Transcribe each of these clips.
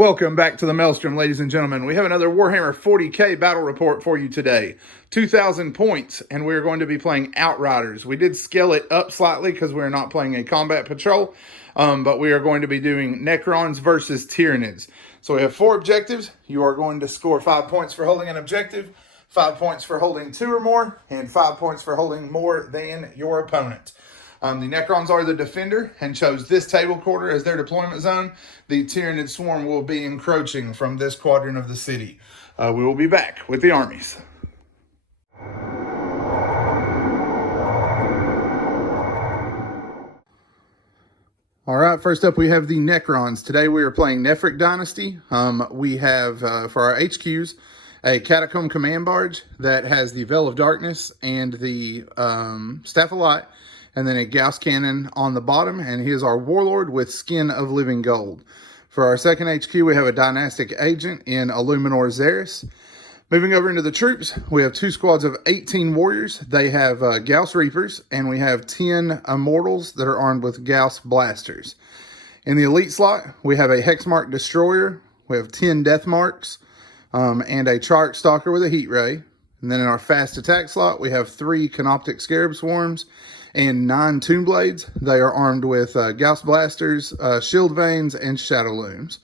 Welcome back to the Maelstrom, ladies and gentlemen. We have another Warhammer 40k battle report for you today. 2,000 points, and we're going to be playing Outriders. We did scale it up slightly because we're not playing a combat patrol, but we are going to be doing Necrons versus Tyranids. So we have 4 objectives. You are going to score 5 points for holding an objective, 5 points for holding 2 or more, and 5 points for holding more than your opponent. The Necrons are the defender and chose this table quarter as their deployment zone. The Tyranid swarm will be encroaching from this quadrant of the city. We will be back with the armies. All right, first up we have the Necrons. Today we are playing Nephric Dynasty. We have, for our HQs, a Catacomb Command Barge that has the Veil of Darkness and the Staff of Light, and then a Gauss Cannon on the bottom, and he is our Warlord with Skin of Living Gold. For our second HQ, we have a Dynastic Agent in Illuminor Xeris. Moving over into the troops, we have 2 squads of 18 warriors. They have Gauss Reapers, and we have 10 Immortals that are armed with Gauss Blasters. In the Elite slot, we have a Hexmark Destroyer. We have 10 Death Marks, and a Triarch Stalker with a Heat Ray. And then in our Fast Attack slot, we have 3 Canoptic Scarab Swarms and 9 Tomb Blades. They are armed with Gauss Blasters, Shield Veins, and Shadow Looms.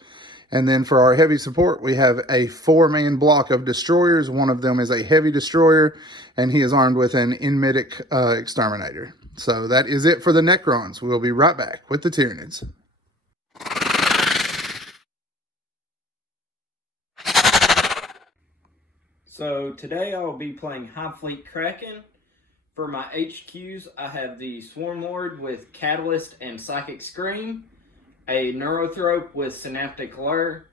And then for our heavy support, we have a 4-man block of Destroyers. One of them is a Heavy Destroyer, and he is armed with an Enmitic Exterminator. So that is it for the Necrons. We will be right back with the Tyranids. So today I will be playing Hive Fleet Kraken. For my HQs, I have the Swarm Lord with Catalyst and Psychic Scream, a Neurothrope with Synaptic Lure,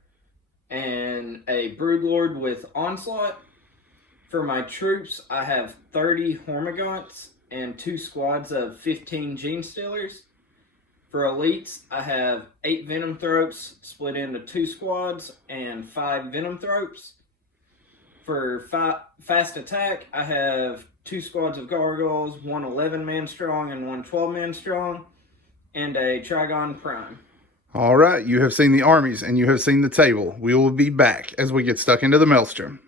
and a Brood Lord with Onslaught. For my troops, I have 30 Hormagaunts and 2 squads of 15 Gene Stealers. For elites, I have 8 Venom Thropes split into 2 squads and 5 Venom Thropes. For fast attack, I have 2 squads of Gargoyles, 1 11-man strong and 1 12-man strong, and a Trigon Prime. All right, you have seen the armies and you have seen the table. We will be back as we get stuck into the Maelstrom.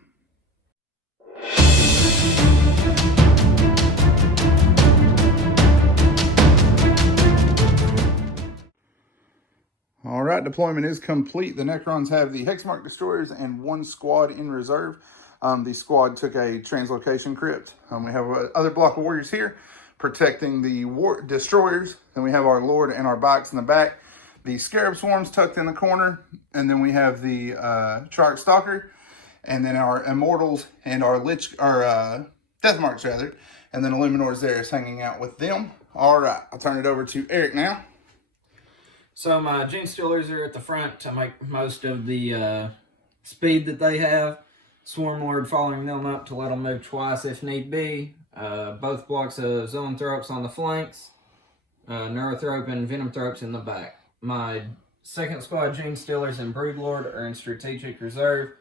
All right, deployment is complete. The Necrons have the Hexmark Destroyers and 1 squad in reserve. The squad took a translocation crypt. We have other block of warriors here protecting the destroyers. Then we have our Lord and our bikes in the back. The Scarab Swarms tucked in the corner. And then we have the Triarch Stalker. And then our Immortals and our Death Marks, rather. And then Illuminor Xeris hanging out with them. All right, I'll turn it over to Eric now. So my Gene Stealers are at the front to make most of the speed that they have. Swarm Lord following them up to let them move twice if need be. Both blocks of Zoanthropes on the flanks. Neurothrope and Venom Thropes in the back. My second squad Gene Stealers and Brood Lord are in strategic reserve.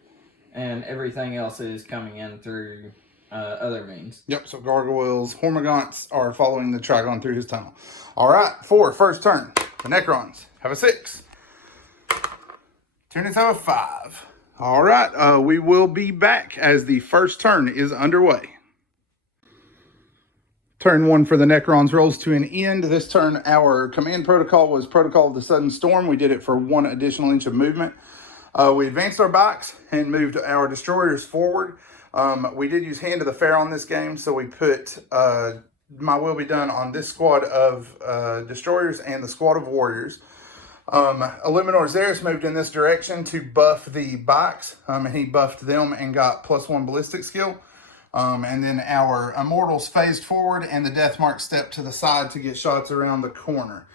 And everything else is coming in through other means. Yep, so Gargoyles, Hormagaunts are following the Trigon through his tunnel. All right, first turn. The Necrons have a 6. Tyranids have a 5. All right, we will be back as the first turn is underway. Turn 1 for the Necrons rolls to an end. This turn, our command protocol was Protocol of the Sudden Storm. We did it for 1 additional inch of movement. We advanced our bikes and moved our destroyers forward. We did use Hand of the Fair on this game, so we put My Will Be Done on this squad of destroyers and the squad of warriors. Illuminor Xeris moved in this direction to buff the bikes, and he buffed them and got +1 ballistic skill. And then our Immortals phased forward, and the Death Mark stepped to the side to get shots around the corner.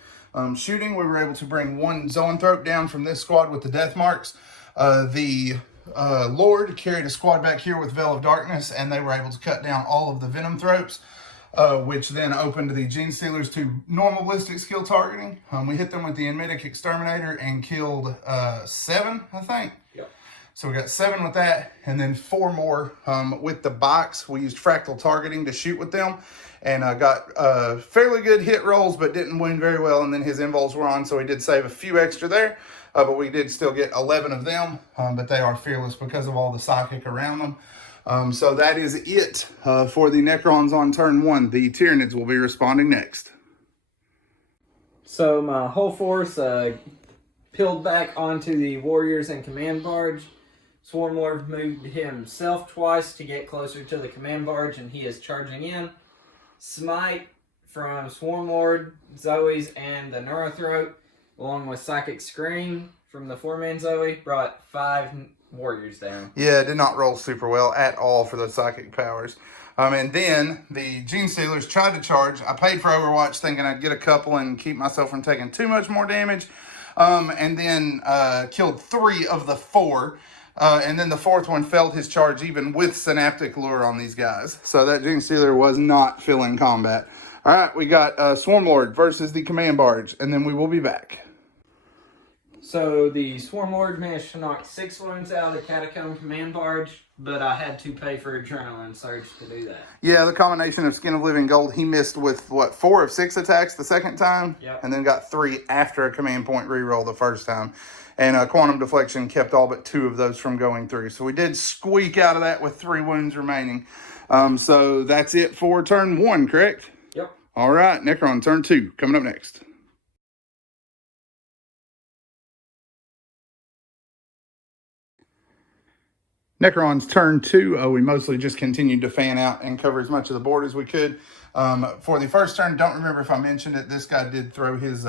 Shooting, we were able to bring 1 Zoanthrope down from this squad with the Death Marks. The Lord carried a squad back here with Veil of Darkness, and they were able to cut down all of the Venom Thropes. Which then opened the Gene Stealers to normal ballistic skill targeting. We hit them with the Enmitic Exterminator and killed 7, I think. Yep. So we got 7 with that, and then 4 more with the box. We used fractal targeting to shoot with them, and got fairly good hit rolls, but didn't wound very well. And then his invols were on, so we did save a few extra there. But we did still get 11 of them, but they are fearless because of all the psychic around them. So that is it for the Necrons on turn 1. The Tyranids will be responding next. So my whole force peeled back onto the warriors and command barge. Swarmlord moved himself twice to get closer to the command barge, and he is charging in. Smite from Swarmlord, Zoe's, and the Neurothroat, along with Psychic Scream from the 4-man Zoe, brought 5 warriors down. Yeah, it did not roll super well at all for those psychic powers. And then the Gene Stealers tried to charge. I paid for Overwatch thinking I'd get a couple and keep myself from taking too much more damage. And then killed 3 of the 4. And then the 4th one failed his charge even with Synaptic Lure on these guys. So that Gene Stealer was not filling combat. All right, we got Swarmlord versus the Command Barge, and then we will be back. So the Swarmlord managed to knock 6 wounds out of the Catacomb Command Barge, but I had to pay for Adrenaline Surge to do that. Yeah, the combination of Skin of Living Gold, he missed with, what, 4 of 6 attacks the second time? Yep. And then got 3 after a command point reroll the first time. And Quantum Deflection kept all but 2 of those from going through. So we did squeak out of that with 3 wounds remaining. So that's it for turn 1, correct? Yep. All right, Necron, turn 2, coming up next. Necron's turn 2. We mostly just continued to fan out and cover as much of the board as we could. For the first turn, don't remember if I mentioned it, this guy did throw his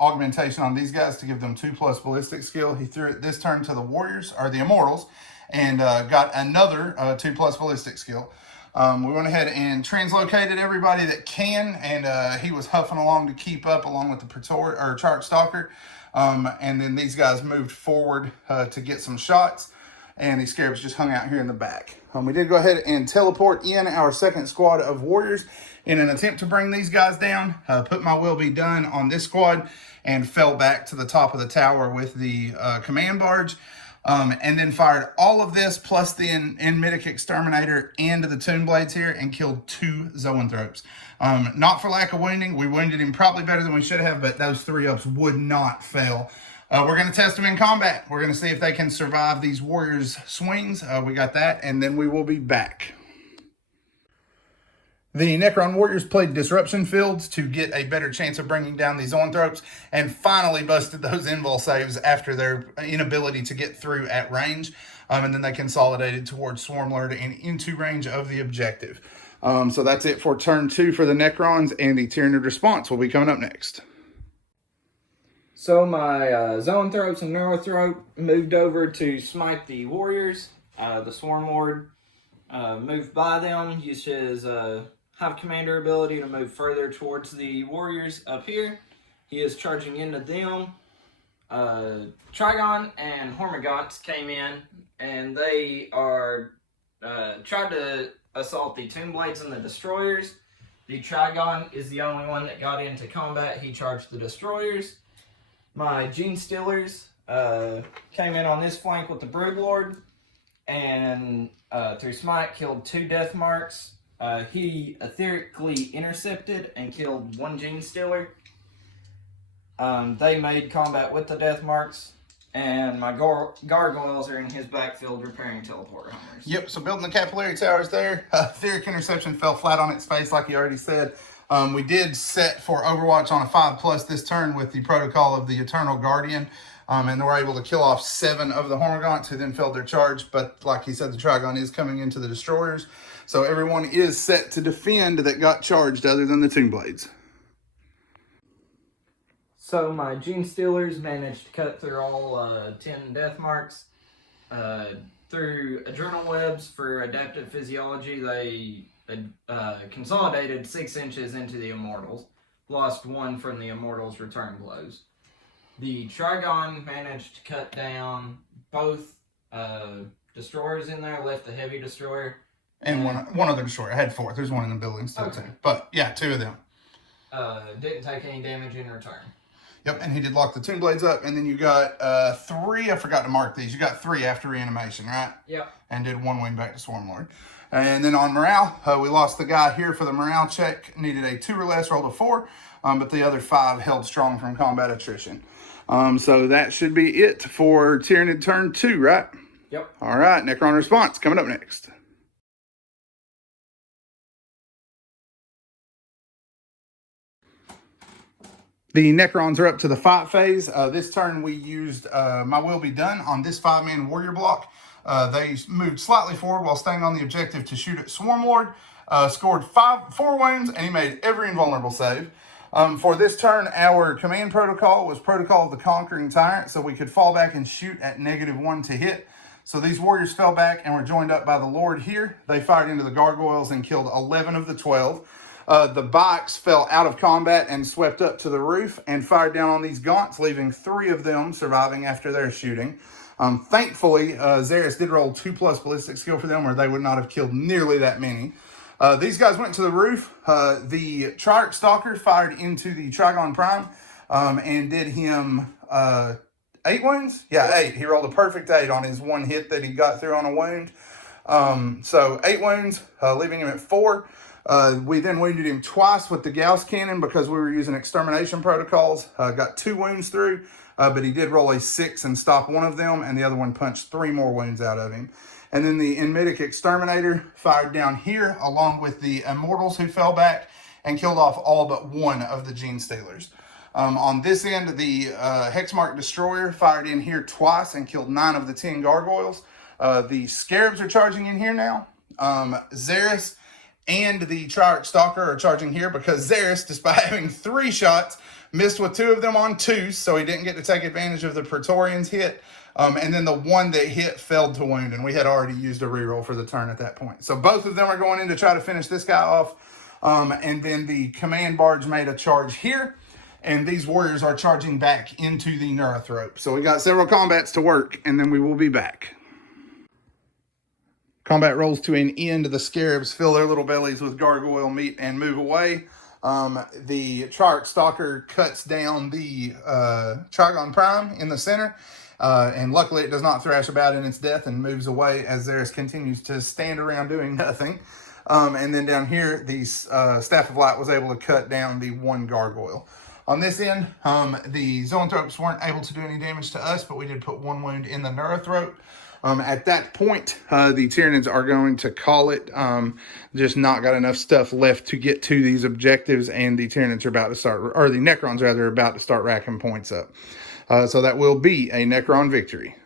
augmentation on these guys to give them 2+ ballistic skill. He threw it this turn to the Warriors, or the Immortals, and got another 2+ ballistic skill. We went ahead and translocated everybody that can, and he was huffing along to keep up along with the Praetor or Chart Stalker. And then these guys moved forward to get some shots, and the Scarabs just hung out here in the back. We did go ahead and teleport in our second squad of Warriors in an attempt to bring these guys down. Put my will be done on this squad and fell back to the top of the tower with the command barge. And then fired all of this plus the Enmitic Exterminator into the Tomb Blades here and killed 2 Zoanthropes. Not for lack of wounding. We wounded him probably better than we should have, but those 3-ups would not fail. We're going to test them in combat. We're going to see if they can survive these Warriors' swings. We got that, and then we will be back. The Necron Warriors played Disruption Fields to get a better chance of bringing down these Zoanthropes, and finally busted those invul saves after their inability to get through at range. And then they consolidated towards Swarmlord and into range of the objective. So that's it for turn 2 for the Necrons, and the Tyranid response will be coming up next. So my Zoanthropes and Neurothrope moved over to smite the Warriors. The Swarmlord moved by them, used his Hive Commander ability to move further towards the Warriors up here. He is charging into them. Trigon and Hormagaunts came in, and they are tried to assault the Tomb Blades and the Destroyers. The Trigon is the only one that got into combat. He charged the Destroyers. My Gene Stealers came in on this flank with the Broodlord, and through Smite killed 2 Death Marks. He etherically intercepted and killed 1 Gene Stealer. They made combat with the Death Marks, and my Gargoyles are in his backfield repairing teleporter hunters. Yep, so building the Capillary Towers there. Etheric Interception fell flat on its face like you already said. We did set for Overwatch on a 5+ this turn with the protocol of the Eternal Guardian. And they were able to kill off 7 of the Hormagaunts who then failed their charge. But like he said, the Trigon is coming into the Destroyers. So everyone is set to defend that got charged other than the Tomb Blades. So my Gene Stealers managed to cut through all 10 Death Marks. Through Adrenal Webs for Adaptive Physiology, they consolidated 6 inches into the Immortals. Lost 1 from the Immortals' return blows. The Trigon managed to cut down both Destroyers in there, left the Heavy Destroyer. And one other Destroyer. I had 4. There's 1 in the building still too. But yeah, 2 of them. Didn't take any damage in return. Yep, and he did lock the Toon Blades up, and then you got 3, I forgot to mark these, you got 3 after reanimation, right? Yep. And did 1 wound back to Swarmlord. And then on morale, we lost the guy here for the morale check, needed a 2 or less, rolled a 4, but the other 5 held strong from combat attrition. So that should be it for Tyranid turn 2, right? Yep. All right, Necron response coming up next. The Necrons are up to the fight phase. This turn we used My Will Be Done on this 5-man warrior block. They moved slightly forward while staying on the objective to shoot at Swarmlord. Scored 4 wounds, and he made every invulnerable save. For this turn, our command protocol was Protocol of the Conquering Tyrant, so we could fall back and shoot at -1 to hit. So these warriors fell back and were joined up by the Lord here. They fired into the gargoyles and killed 11 of the 12. The bikes fell out of combat and swept up to the roof and fired down on these gaunts, leaving 3 of them surviving after their shooting. Thankfully, Xeris did roll 2+ ballistic skill for them, or they would not have killed nearly that many. These guys went to the roof. The Triarch Stalker fired into the Trigon Prime and did him 8 wounds? Yeah, 8. He rolled a perfect 8 on his 1 hit that he got through on a wound. So 8 wounds, leaving him at 4. We then wounded him twice with the Gauss Cannon because we were using extermination protocols. Got 2 wounds through, but he did roll a 6 and stop 1 of them, and the other one punched 3 more wounds out of him. And then the Enmitic Exterminator fired down here along with the Immortals who fell back and killed off all but 1 of the Gene Stealers. On this end, the Hexmark Destroyer fired in here twice and killed 9 of the 10 Gargoyles. The Scarabs are charging in here now. Xeris and the Triarch Stalker are charging here because Xeris, despite having 3 shots, missed with 2 of them on 2s, so he didn't get to take advantage of the Praetorians hit. And then the one that hit failed to wound, and we had already used a reroll for the turn at that point. So both of them are going in to try to finish this guy off. And then the Command Barge made a charge here, and these warriors are charging back into the Neurothrope. So we got several combats to work, and then we will be back. Combat rolls to an end. The Scarabs fill their little bellies with gargoyle meat and move away. The Triarch Stalker cuts down the Trigon Prime in the center. And luckily it does not thrash about in its death and moves away as Xeris continues to stand around doing nothing. And then down here, the Staff of Light was able to cut down the 1 gargoyle. On this end, the Zoanthropes weren't able to do any damage to us, but we did put 1 wound in the Neurothrope. At that point, the Tyranids are going to call it. Just not got enough stuff left to get to these objectives, and the Tyranids are about to start, or the Necrons rather, are about to start racking points up. So that will be a Necron victory.